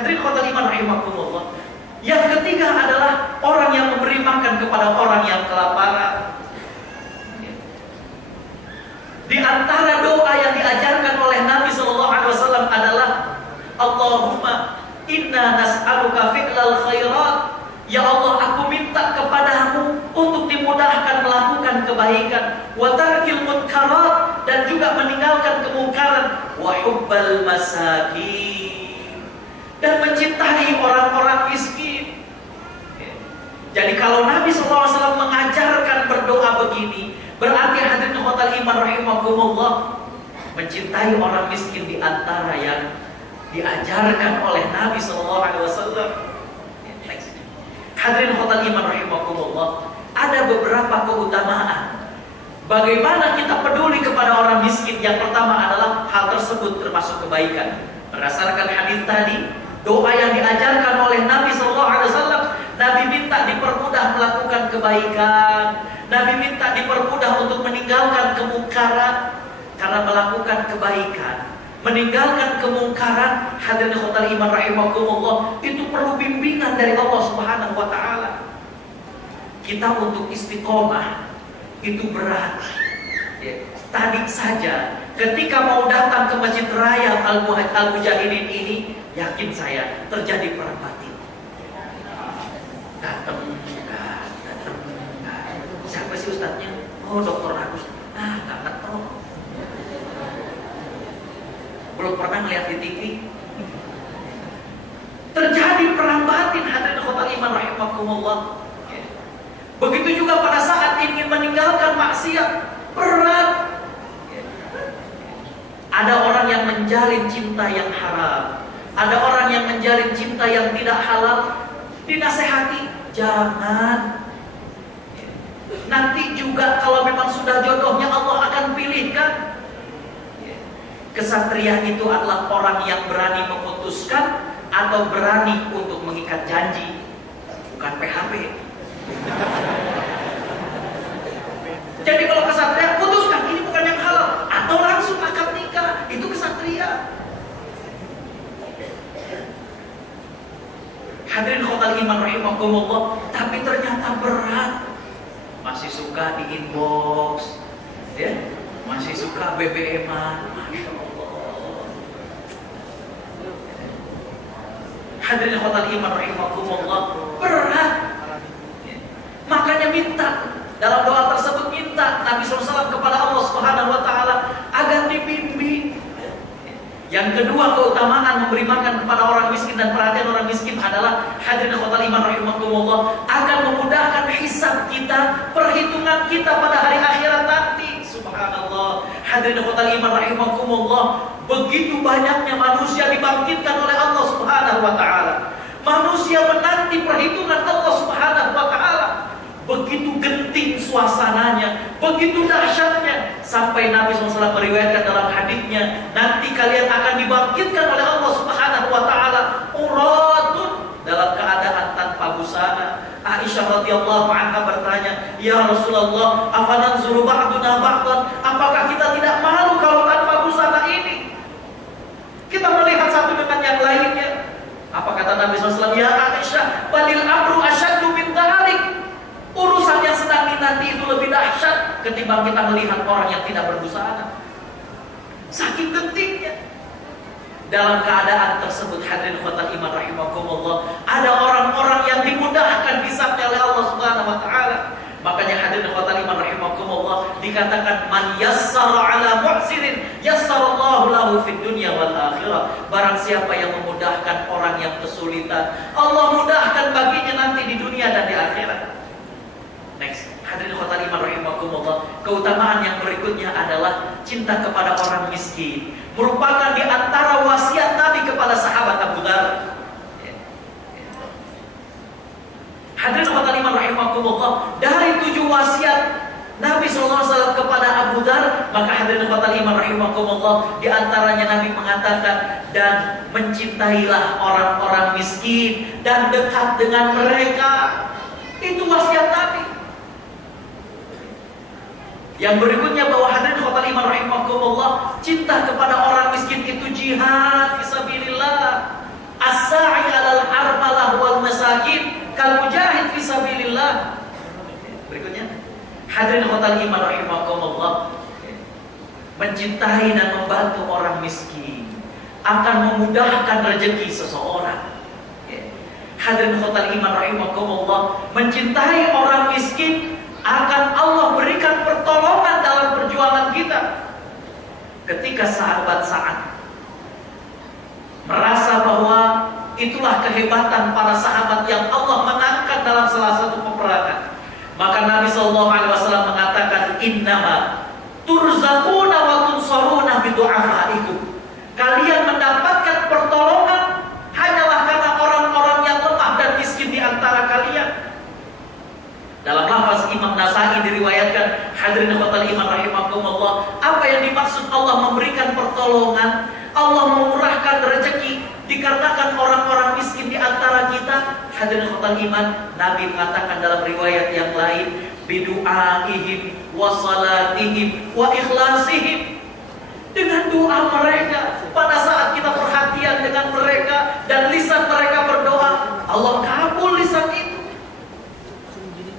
Hadirin khotul iman rahimakumullah. Yang ketiga adalah orang yang memberi makan kepada orang yang kelaparan. Di antara doa yang diajarkan oleh Nabi SAW adalah Allahumma inna nas'aluka fi'lal khairat. Ya Allah, aku minta kepadamu untuk dimudahkan melakukan kebaikan, wa tarkil munkarat, dan juga meninggalkan kemungkaran, wa hubbal masakin, dan mencintai orang-orang miskin. Jadi kalau Nabi SAW mengajarkan berdoa begini, berarti hadirin khotul iman rahimakumullah, mencintai orang miskin di antara yang diajarkan oleh Nabi SAW. Hadirin khotul iman rahimakumullah, ada beberapa keutamaan bagaimana kita peduli kepada orang miskin. Yang pertama adalah hal tersebut termasuk kebaikan. Berdasarkan hadis tadi, doa yang diajarkan oleh Nabi SAW, Nabi minta dipermudah melakukan kebaikan, Nabi minta dipermudah untuk meninggalkan kemungkaran. Karena melakukan kebaikan, meninggalkan kemungkaran, hadirin khotul iman rahimakumullah, itu perlu bimbingan dari Allah Subhanahu wa taala. Kita untuk istiqomah itu berat. Tadi saja ketika mau datang ke Masjid Raya Al-Mujahidin ini, yakin saya terjadi perang batin. Datang. Siapa sih ustadznya? Oh, Dr. Agus. Nggak ngetop. Belum pernah melihat di TV. Terjadi perang batin, hadirin khotul iman rahimakumullah. Begitu juga pada saat ingin meninggalkan maksiat, berat. Ada orang yang menjalin cinta yang haram, ada orang yang menjalin cinta yang tidak halal. Dinasehati, jangan. Nanti juga kalau memang sudah jodohnya Allah akan pilihkan. Kesatria itu adalah orang yang berani memutuskan atau berani untuk mengikat janji, bukan PHP. Jadi kalau kesatria putuskan ini bukan yang halal, atau langsung akad nikah, itu kesatria. Hadirin khotul iman rahimakumullah, tapi ternyata berat. Masih suka di inbox, ya, masih suka BBM-an. Masya Allah. Hadirin khotul iman rahimakumullah, berat. Makanya minta dalam doa tersebut, minta Nabi SAW kepada Allah Subhanahu wa taala agar dibimbing. Yang kedua, keutamaan memberi makan kepada orang miskin dan perhatian orang miskin adalah, hadirin khotul iman rahimakumullah, akan memudahkan hisab kita, perhitungan kita pada hari akhirat nanti. Subhanallah. Hadirin khotul iman rahimakumullah, begitu banyaknya manusia dibangkitkan oleh Allah Subhanahu wa taala. Manusia menanti perhitungan Allah Subhanahu wa taala. Begitu genting suasananya, begitu dahsyatnya, sampai Nabi SAW meriwayatkan dalam hadisnya, nanti kalian akan dibangkitkan oleh Allah Subhanahu wa taala uratun, dalam keadaan tanpa busana. Aisyah radhiyallahu anha bertanya, "Ya Rasulullah, afananzuru ba'duna ba'dan?" Apakah kita tidak malu kalau tanpa busana ini? Kita melihat satu dengan yang lainnya. Apa kata Nabi SAW? "Ya Aisyah, balil amru asyaddu min dzalik." Urusan yang sedang dinanti itu lebih dahsyat ketimbang kita melihat orang yang tidak berbusana. Saking gentingnya. Dalam keadaan tersebut, hadirin khotul iman rahimakumullah, ada orang-orang yang dimudahkan hisabnya oleh Allah Subhanahu wa taala. Makanya hadirin khotul iman rahimakumullah, dikatakan man yassara ala mu'sirin yassarallahu lahu fid dunya wal akhirah. Barang siapa yang memudahkan orang yang kesulitan, Allah mudahkan baginya nanti di dunia dan di akhirat. Next, hadirin khotul iman rahimakumullah, keutamaan yang berikutnya adalah cinta kepada orang miskin. Merupakan di antara wasiat Nabi kepada sahabat Abu Dzar. Hadirin khotul iman rahimakumullah, dari 7 wasiat Nabi SAW kepada Abu Dzar, maka hadirin khotul iman rahimakumullah, di antaranya Nabi mengatakan, dan mencintailah orang-orang miskin dan dekat dengan mereka. Itu wasiat Nabi. Yang berikutnya, bahwa hadirin khotul iman rahimakumullah, cinta kepada orang miskin itu jihad fisabilillah. As-sa'i Hadirin khotal iman rahimakumullah, mencintai dan membantu orang miskin akan memudahkan rezeki seseorang. Hadirin khotal iman rahimakumullah, mencintai orang miskin akan Allah berikan pertolongan dalam perjuangan kita. Ketika sahabat Sa'ad merasa bahwa itulah kehebatan para sahabat yang Allah mengangkat dalam salah satu peperangan, maka Nabi SAW mengatakan, innama turzaquna wa tunsaruna bidu'afaikum. Kalian mendapatkan pertolongan hanyalah karena orang-orang yang lemah dan miskin di antara kalian. Dalam lafaz Imam Nasai diriwayatkan, hadirin khotal iman rahimakumullah, apa yang dimaksud Allah memberikan pertolongan, Allah memurahkan rezeki dikarenakan orang-orang miskin di antara kita. Hadirin khotal iman, Nabi mengatakan dalam riwayat yang lain, bidu'aihim wa salatihim wa ikhlasihim. Dengan doa mereka, pada saat kita perhatian dengan mereka dan lisan mereka berdoa, Allah kabul lisan itu.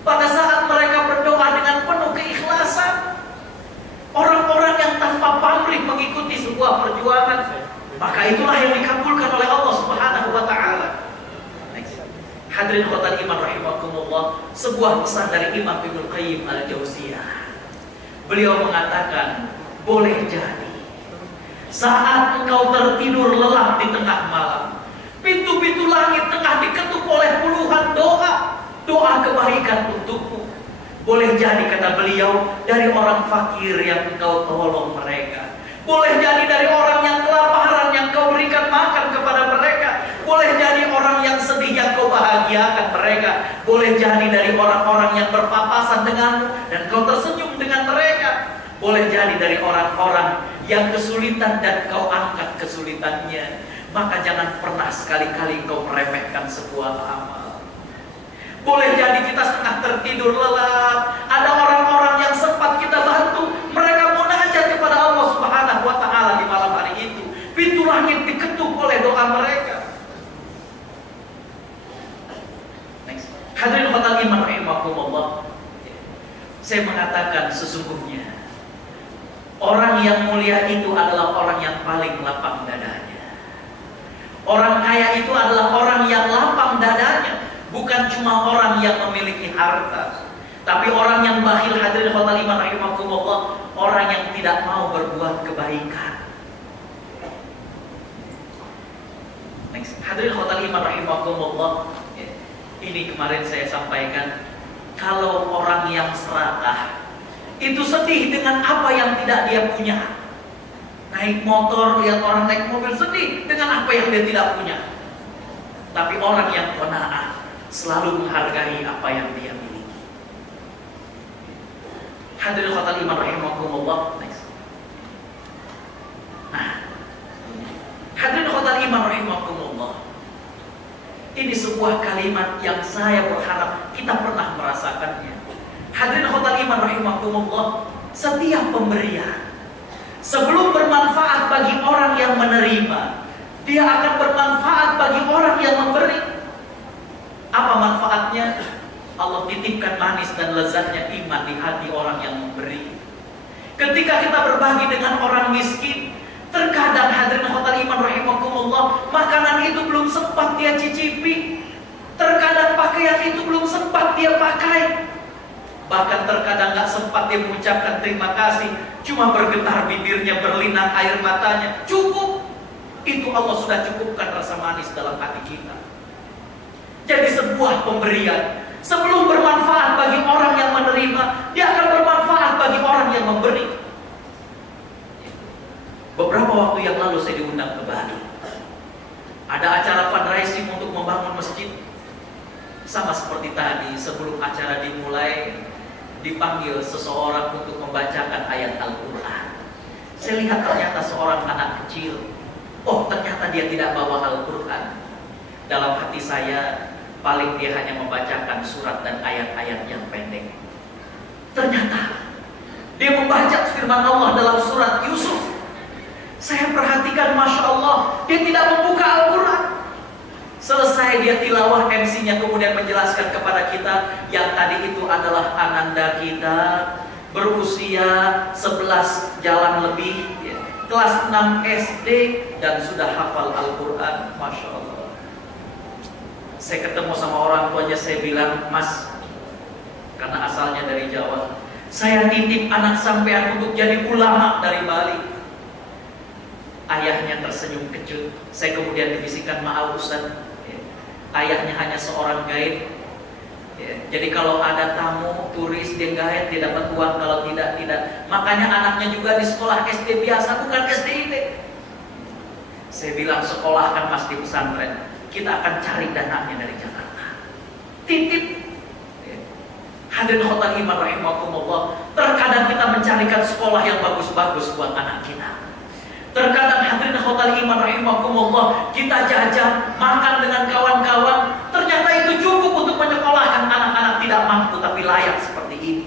Pada saat mereka berdoa dengan penuh keikhlasan, orang-orang yang tanpa pamrih mengikuti sebuah perjuangan, maka itulah yang dikabulkan oleh Allah Subhanahu wa ta'ala. Hadirin khotal iman rahimakumullah, sebuah pesan dari Imam Ibnu Qayyim al-Jauziyah. Beliau mengatakan, boleh jadi saat engkau tertidur lelap di tengah malam, pintu-pintu langit tengah diketuk oleh puluhan doa kebaikan untukmu. Boleh jadi, kata beliau, dari orang fakir yang engkau tolong mereka. Boleh jadi dari orang yang kelaparan yang kau berikan makan kepada mereka. Boleh jadi orang yang sedih yang kau bahagiakan mereka. Boleh jadi dari orang-orang yang berpapasan denganmu dan kau tersenyum dengan mereka. Boleh jadi dari orang-orang yang kesulitan dan kau angkat kesulitannya. Maka jangan pernah sekali-kali kau meremehkan sebuah amal. Boleh jadi kita setengah tertidur lelap, ada orang-orang yang sempat kita bantu, mereka munajat kepada Allah Subhanahu wa ta'ala di malam hari itu. Pintu langit diketuk oleh doa mereka. Next. Hadirin khotal iman rahimakumullah, saya mengatakan sesungguhnya orang yang mulia itu adalah orang yang paling lapang dadanya. Orang kaya itu adalah orang yang lapang dadanya. Bukan cuma orang yang memiliki harta, tapi orang yang bakhil. Hadirin khotal iman rahimakumullah, orang yang tidak mau berbuat kebaikan. Next. Hadirin khotal iman rahimakumullah, ini kemarin saya sampaikan, kalau orang yang serakah itu sedih dengan apa yang tidak dia punya. Naik motor, lihat orang naik mobil, sedih dengan apa yang dia tidak punya. Tapi orang yang qanaah selalu menghargai apa yang dia miliki. Hadirin khotal iman rahimakumullah. Next. Nah, hadirin khotal iman rahimakumullah, ini sebuah kalimat yang saya berharap kita pernah merasakannya. Hadirin khotal iman rahimakumullah, setiap pemberian sebelum bermanfaat bagi orang yang menerima, dia akan bermanfaat bagi orang yang memberi. Apa manfaatnya? Allah titipkan manis dan lezatnya iman di hati orang yang memberi. Ketika kita berbagi dengan orang miskin, terkadang hadirin khotal iman rahimakumullah, makanan itu belum sempat dia cicipi, terkadang pakaian itu belum sempat dia pakai, bahkan terkadang gak sempat dia mengucapkan terima kasih, cuma bergetar bibirnya, berlinang air matanya, cukup. Itu Allah sudah cukupkan rasa manis dalam hati kita. Jadi sebuah pemberian sebelum bermanfaat bagi orang yang menerima, dia akan bermanfaat bagi orang yang memberi. Beberapa waktu yang lalu saya diundang ke Bali. Ada acara fundraising untuk membangun masjid. Sama seperti tadi, sebelum acara dimulai, dipanggil seseorang untuk membacakan ayat Al-Quran. Saya lihat ternyata seorang anak kecil. Oh, ternyata dia tidak bawa Al-Quran. Dalam hati saya, paling dia hanya membacakan surat dan ayat-ayat yang pendek. Ternyata dia membaca firman Allah dalam surat Yusuf. Saya perhatikan, Masya Allah, dia tidak membuka Al-Quran. Selesai dia tilawah, MC-nya kemudian menjelaskan kepada kita, yang tadi itu adalah ananda kita, berusia 11 jalan lebih, ya, kelas 6 SD dan sudah hafal Al-Quran. Masya Allah. Saya ketemu sama orang tuanya, saya bilang, Mas, karena asalnya dari Jawa, saya titip anak sampean untuk jadi ulama dari Bali. Ayahnya tersenyum kecut. Saya kemudian dibisikkan, maaf Ustaz, ya, ayahnya hanya seorang gaib. Ya, jadi kalau ada tamu, turis, dia gaet, dia dapat uang, kalau tidak, tidak. Makanya anaknya juga di sekolah SD biasa, bukan SDIT. Saya bilang, sekolahkan Mas di pesantren. Kita akan cari dananya dari Jakarta. Titip. Ya. Hadirin khotal iman rahimakumullah. Terkadang kita mencarikan sekolah yang bagus-bagus buat anak kita. Terkadang hadirin khotal iman rahimakumullah, kita jajan, makan dengan kawan-kawan, ternyata itu cukup untuk menyekolahkan anak-anak tidak mampu tapi layak seperti ini.